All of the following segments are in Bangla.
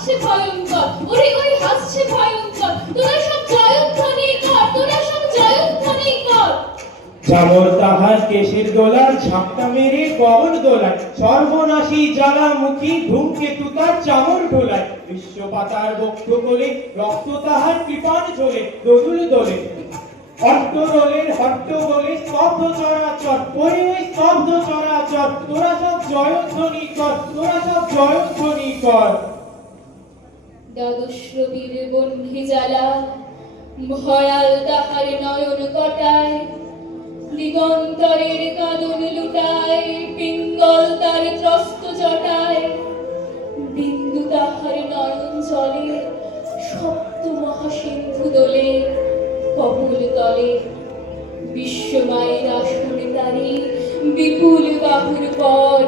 আসছে ভয়ঙ্কর ওরে ওই হাসছে ভয়ঙ্কর। তোরা সব জয়ধ্বনি কর তোরা সব জয়ধ্বনি কর চামর তাহার কেশের দোলার ঝাপটা মেরে কবর দোলায়। সর্বনাশী জ্বালামুখী ধূমকেতু তার চামর ঢোলায়। বিশ্ব পাতার বক্ষ কোলে রক্ত তাহার কৃপান ঝোলে দোদুল দোলে। হট্টরোলের হট্টগোলে স্তব্ধ চরাচর ওরে ওই স্তব্ধ চরাচর। তোরা সব জয়ধ্বনি কর তোরা সব জয়ধ্বনি কর দ্বাদশ রবির বন্ধি জ্বালা ভয়াল তাহার নয়ন কটায়, দিগন্তরের কাদন লুটায়, পিঙ্গল তার ত্রস্ত জটায়। বিন্দু তাহার নয়ন জলে সপ্ত মহাসিন্ধু দোলে কবুল তলে। বিশ্বমায়ের আসনে তারি বিপুল বাহুর পর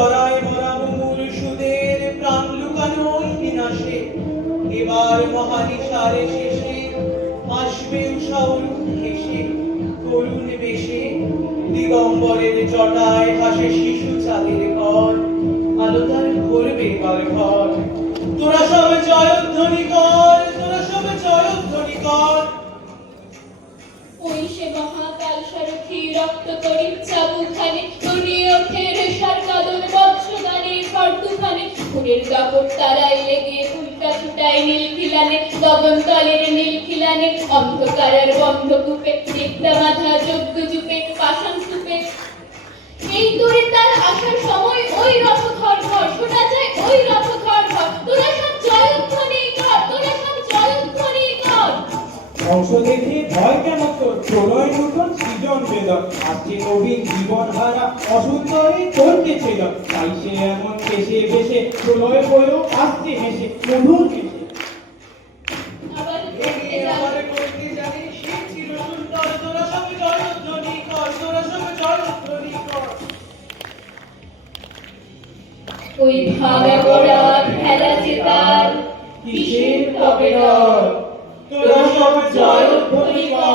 জরায় মরা মূল সুদের, প্রাণ লুকানো বিনাশে এবার মহানিশার শেষে আসবে উষাউর হেসে করুণ বেশে। দিগম্বরের জটায় হাসে শিশু চাঁদের ঘর আলো তার ভরবে এবার ঘর। তোরা সব জয়ধ্বনি কর, তোরা সব জয়ধ্বনি কর। ওই সে মহাকাল সারথি রক্ত তরিত চাবুখানে দুনিয়ে ওঠে রেশার কাদর বৎসগানে ফর্তুখানে ফুলের কাপড় তারাই লেগে উল্টা ছুটায় নীল খিলানে এই দূরে তার আসার সময় ওই রথ ঘর ঘর শোনা যায় ওই রথ ঘর ঘর তোরা সব জয়ধ্বনি কর তোরা সব জয়ধ্বনি কর অংশ দেখে ভয় কেন তোর প্রলয় নূতন সৃজন বেদন আসছে নবীন জীবন হারা অসুন্দরী করতে ছিল তাই সে এমন কেসে বেশে প্রলয় বয়েও আসছে হেসে মধুর হেসে ওই ভাঙা গোড়া খেলা জেতার কিসের তবে ডর তোরা সব